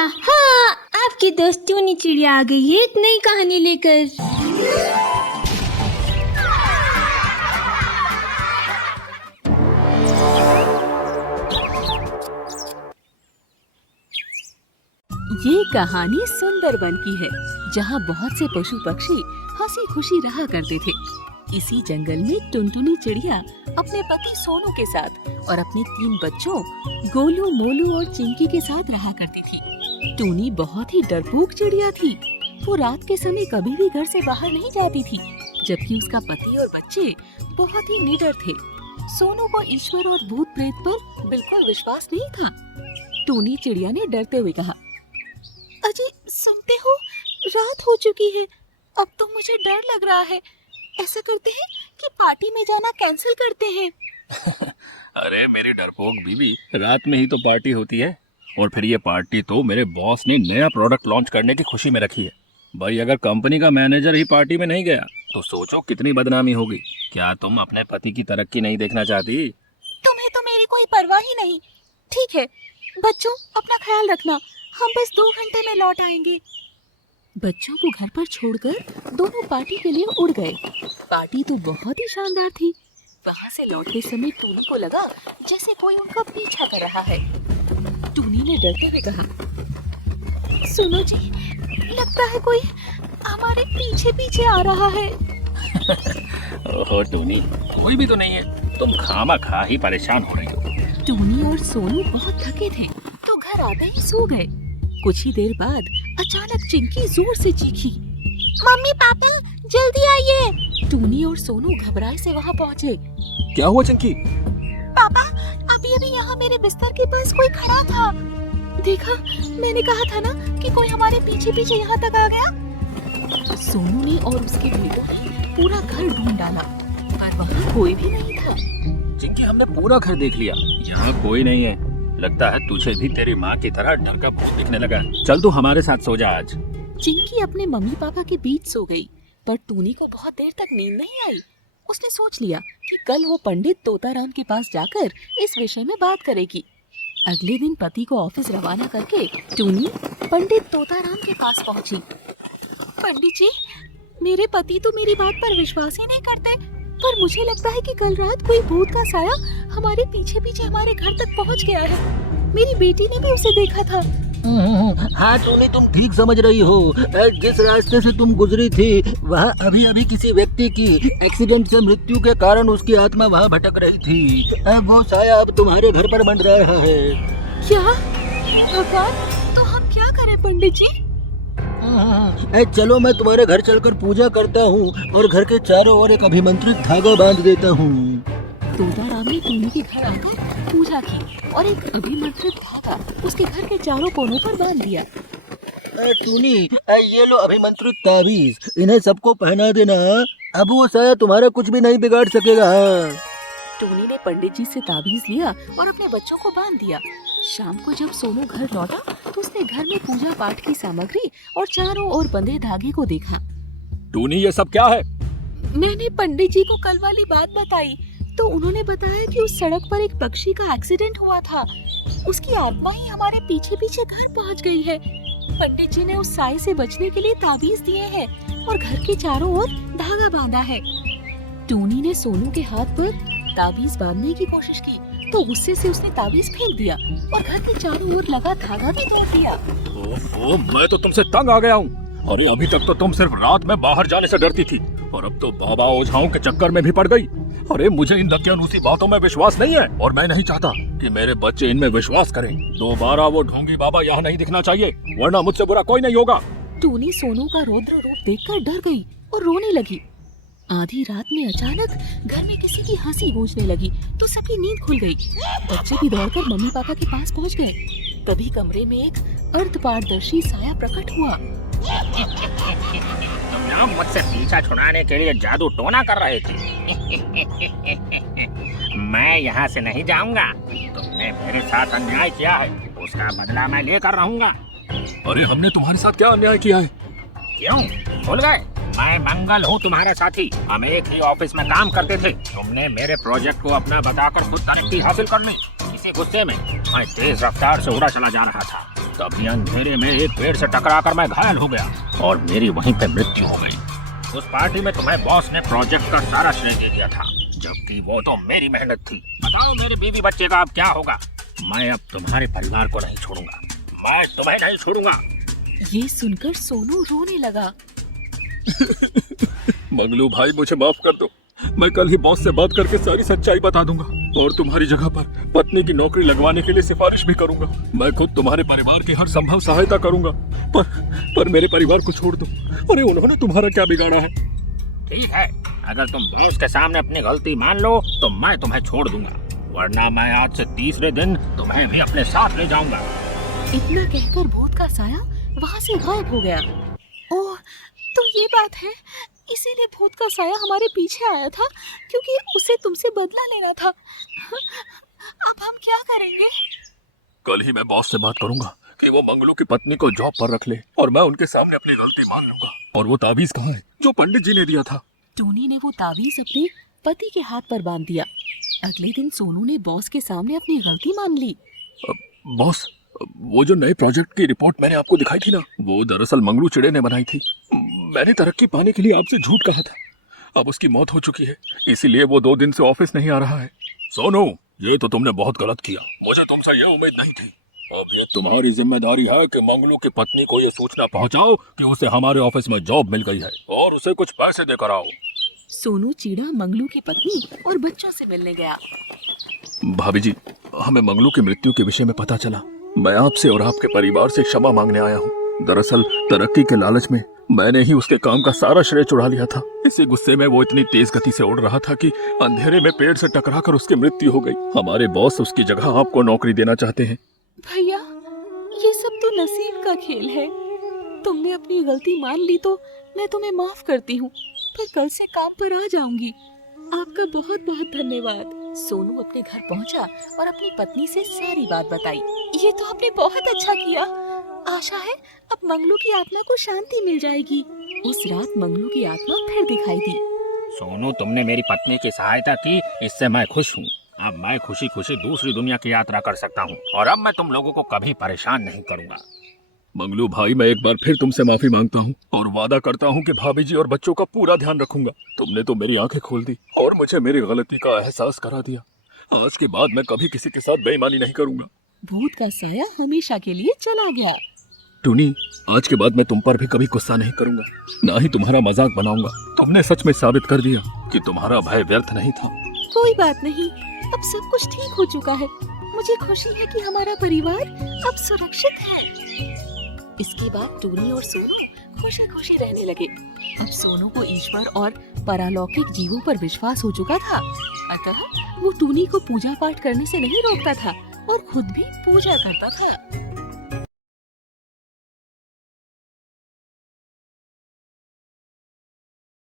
चिड़िया। हाँ, आपकी दोस्त टूनी चिड़िया आ गई है एक नई कहानी लेकर। ये कहानी सुंदरबन की है, जहाँ बहुत से पशु पक्षी हंसी खुशी रहा करते थे। इसी जंगल में टुनटुनी चिड़िया अपने पति सोनू के साथ और अपने 3 बच्चों गोलू, मोलू और चिंकी के साथ रहा करती थी। टूनी बहुत ही डरपोक चिड़िया थी। वो रात के समय कभी भी घर से बाहर नहीं जाती थी, जबकि उसका पति और बच्चे बहुत ही निडर थे। सोनू को ईश्वर और भूत प्रेत पर बिल्कुल विश्वास नहीं था। टूनी चिड़िया ने डरते हुए कहा, अजी सुनते हो, रात हो चुकी है, अब तो मुझे डर लग रहा है। ऐसा करते हैं कि पार्टी में जाना कैंसिल करते हैं। अरे मेरी डरपोक बीवी, रात में ही तो पार्टी होती है, और फिर ये पार्टी तो मेरे बॉस ने नया प्रोडक्ट लॉन्च करने की खुशी में रखी है। भाई अगर कंपनी का मैनेजर ही पार्टी में नहीं गया तो सोचो कितनी बदनामी होगी। क्या तुम अपने पति की तरक्की नहीं देखना चाहती? तुम्हें तो मेरी कोई परवाह ही नहीं। ठीक है बच्चों, अपना ख्याल रखना, हम बस 2 घंटे में लौट आएंगे। बच्चों को घर पर छोड़कर दोनों पार्टी के लिए उड़ गए। पार्टी तो बहुत ही शानदार थी। वहाँ से लौटते समय टूनी को लगा जैसे कोई उनका पीछा कर रहा है। टूनी ने डरते हुए कहा, सुनो जी, लगता है कोई हमारे पीछे पीछे आ रहा है। ओहो टूनी, कोई भी तो नहीं है, तुम खामा खा ही परेशान हो रही हो। टूनी और सोनू बहुत थके थे तो घर आते ही सो गए। कुछ ही देर बाद अचानक चिंकी जोर से चीखी, मम्मी पापा जल्दी आइए। टूनी और सोनू घबराए से वहाँ पहुँचे। क्या हुआ चिंकी? पापा, अभी अभी यहाँ मेरे बिस्तर के पास कोई खड़ा था। देखा, मैंने कहा था ना कि कोई हमारे पीछे पीछे यहाँ तक आ गया। सोनू ने और उसके बेटों ने पूरा घर ढूंढ डाला, पर वहाँ कोई भी नहीं था। चिंकी, हमने पूरा घर देख लिया, यहाँ कोई नहीं है। लगता है तुझे भी तेरी माँ की तरह डर का भूत दिखने लगा। चल तू हमारे साथ सो जा आज। चिंकी अपने मम्मी पापा के बीच सो गई, पर टूनी को बहुत देर तक नींद नहीं आई। उसने सोच लिया कि कल वो पंडित तोताराम के पास जाकर इस विषय में बात करेगी। अगले दिन पति को ऑफिस रवाना करके टूनी पंडित तोताराम के पास पहुंची। पंडित जी, मेरे पति तो मेरी बात पर विश्वास ही नहीं करते, पर मुझे लगता है कि कल रात कोई भूत का साया हमारे पीछे पीछे हमारे घर तक पहुंच गया है। मेरी बेटी ने भी उसे देखा था। हाँ टूनी, तुम ठीक समझ रही हो। जिस रास्ते से तुम गुजरी थी वहाँ अभी अभी किसी व्यक्ति की एक्सीडेंट से मृत्यु के कारण उसकी आत्मा वहाँ भटक रही थी। वो साया अब तुम्हारे घर पर बन रहा है। क्या भगवान, तो हम क्या करें पंडित जी? चलो मैं तुम्हारे घर चलकर पूजा करता हूँ और घर के चारों ओर एक अभिमंत्रित धागा बांध देता हूँ। तोताराम ने टूनी के घर आकर पूजा की और एक अभिमंत्रित धागा उसके घर के चारों कोनों पर बांध दिया। टूनी, ये लो अभिमंत्रित ताबीज, इन्हें सबको पहना देना। अब वो साया तुम्हारा कुछ भी नहीं बिगाड़ सकेगा। टूनी ने पंडित जी से ताबीज लिया और अपने बच्चों को बांध दिया। शाम को जब सोनू घर लौटा तो उसने घर में पूजा पाठ की सामग्री और चारों ओर बंधे धागे को देखा। टूनी, ये सब क्या है? मैंने पंडित जी को कल वाली बात बताई तो उन्होंने बताया कि उस सड़क पर एक पक्षी का एक्सीडेंट हुआ था। उसकी आत्मा ही हमारे पीछे पीछे घर पहुंच गई है। पंडित जी ने उस साए से बचने के लिए ताबीज दिए हैं और घर के चारों ओर धागा बांधा है। टूनी ने सोनू के हाथ पर ताबीज बांधने की कोशिश की तो गुस्से से उसने ताबीज फेंक दिया और घर के चारों ओर लगा धागा भी तोड़ दिया। ओह, मैं तो तुमसे तंग आ गया हूँ। अरे अभी तक तो तुम सिर्फ रात में बाहर जाने से डरती थी, और अब तो बाबा ओझाओं के चक्कर में भी पड़ गई। अरे मुझे इन दकियानूसी बातों में विश्वास नहीं है, और मैं नहीं चाहता कि मेरे बच्चे इनमें विश्वास करें। दोबारा वो ढोंगी बाबा यहाँ नहीं दिखना चाहिए, वरना मुझसे बुरा कोई नहीं होगा। टूनी सोनू का रौद्र रूप देखकर डर गई और रोने लगी। आधी रात में अचानक घर में किसी की हंसी गूंजने लगी तो सबकी नींद खुल गई। बच्चे भी दौड़कर मम्मी पापा के पास पहुंच गए। तभी कमरे में एक अर्धपारदर्शी साया प्रकट हुआ। तुम ना मुझसे पीछा छुड़ाने के लिए जादू टोना कर रहे थे। मैं यहाँ से नहीं जाऊंगा। तुमने मेरे साथ अन्याय किया है, उसका बदला मैं लेकर रहूंगा। अरे हमने तुम्हारे साथ क्या अन्याय किया है? क्यों भूल गए? मैं मंगल हूँ तुम्हारे साथी। हम एक ही ऑफिस में काम करते थे। तुमने मेरे प्रोजेक्ट को अपना बताकर खुद तरक्की हासिल कर ली। इसी गुस्से में मैं तेज रफ्तार से उड़ा चला जा रहा था। तभी अंधेरे में एक पेड़ से टकराकर मैं घायल हो गया और मेरी वहीं पे मृत्यु हो गई। उस पार्टी में तुम्हारे बॉस ने प्रोजेक्ट का सारा श्रेय दे दिया था, जबकि वो तो मेरी मेहनत थी। बताओ मेरे बीवी बच्चे का अब क्या होगा? मैं अब तुम्हारे परिवार को नहीं छोड़ूंगा, मैं तुम्हें नहीं छोड़ूंगा। ये सुनकर सोनू रोने लगा। मंगलू भाई मुझे माफ कर दो, मैं कल ही बॉस से बात करके सारी सच्चाई बता दूंगा और तुम्हारी जगह पर पत्नी की नौकरी लगवाने के लिए सिफारिश भी करूंगा। मैं खुद तुम्हारे परिवार की हर संभव सहायता करूंगा, पर मेरे परिवार को छोड़ दो। अरे उन्होंने तुम्हारा क्या बिगाड़ा है? ठीक है, अगर तुम बॉस के सामने अपनी गलती मान लो तो मैं तुम्हें छोड़ दूंगा, वरना मैं आज से तीसरे दिन तुम्हें भी अपने साथ ले जाऊंगा। इतना कहकर भूत का साया वहाँ से गायब हो गया। ओह, तो ये बात है, इसीलिए भूत का साया हमारे पीछे आया था, क्योंकि उसे तुमसे बदला लेना था। अब हम क्या करेंगे? कल ही मैं बॉस से बात करूंगा कि वो मंगलू की पत्नी को जॉब पर रख ले और मैं उनके सामने अपनी गलती मान लूंगा। और वो ताबीज कहाँ है जो पंडित जी ने दिया था? टोनी ने वो तावीज अपने पति के हाथ पर बांध दिया। अगले दिन सोनू ने बॉस के सामने अपनी गलती मान ली। बॉस, वो जो नए प्रोजेक्ट की रिपोर्ट मैंने आपको दिखाई थी ना, वो दरअसल मंगलू चिड़े ने बनाई थी। मैंने तरक्की पाने के लिए आपसे झूठ कहा था। अब उसकी मौत हो चुकी है, इसीलिए वो 2 दिन से ऑफिस नहीं आ रहा है। सोनू, ये तो तुमने बहुत गलत किया, मुझे तुमसे ये उम्मीद नहीं थी। अब ये तुम्हारी जिम्मेदारी है कि मंगलू की पत्नी को ये सूचना पहुंचाओ कि उसे हमारे ऑफिस में जॉब मिल गई है और उसे कुछ पैसे देकर आओ। सोनू चिड़ा मंगलू की पत्नी और बच्चों से मिलने गया। भाभी जी, हमें मंगलू की मृत्यु के विषय में पता चला। मैं आपसे और आपके परिवार से क्षमा मांगने आया हूँ। दरअसल तरक्की के लालच में मैंने ही उसके काम का सारा श्रेय चुरा लिया था। इसी गुस्से में वो इतनी तेज गति से उड़ रहा था कि अंधेरे में पेड़ से टकराकर उसकी मृत्यु हो गई। हमारे बॉस उसकी जगह आपको नौकरी देना चाहते हैं। भैया, ये सब तो नसीब का खेल है। तुमने अपनी गलती मान ली तो मैं तुम्हें माफ करती हूँ, पर कल से काम पर आ जाऊंगी। आपका बहुत बहुत धन्यवाद। सोनू अपने घर पहुंचा और अपनी पत्नी से सारी बात बताई। ये तो आपने बहुत अच्छा किया। आशा है अब मंगलू की आत्मा को शांति मिल जाएगी। उस रात मंगलू की आत्मा फिर दिखाई दी। सोनू, तुमने मेरी पत्नी की सहायता की, इससे मैं खुश हूँ। अब मैं खुशी खुशी दूसरी दुनिया की यात्रा कर सकता हूँ और अब मैं तुम लोगों को कभी परेशान नहीं करूँगा। मंगलू भाई, मैं एक बार फिर तुमसे माफी मांगता हूँ और वादा करता हूँ कि भाभी जी और बच्चों का पूरा ध्यान रखूंगा। तुमने तो मेरी आंखें खोल दी और मुझे मेरी गलती का एहसास करा दिया। आज के बाद मैं कभी किसी के साथ बेईमानी नहीं करूंगा। भूत का साया हमेशा के लिए चला गया। टूनी, आज के बाद मैं तुम पर भी कभी गुस्सा नहीं करूंगा, ना ही तुम्हारा मजाक बनाऊंगा। तुमने सच में साबित कर दिया कि तुम्हारा भय व्यर्थ नहीं था। कोई बात नहीं, अब सब कुछ ठीक हो चुका है। मुझे खुशी है कि हमारा परिवार अब सुरक्षित है। इसके बाद टोनी और सोनू खुशी खुशी रहने लगे। अब सोनू को ईश्वर और परालौकिक जीवों पर विश्वास हो चुका था, अतः वो टोनी को पूजा पाठ करने से नहीं रोकता था और खुद भी पूजा करता था।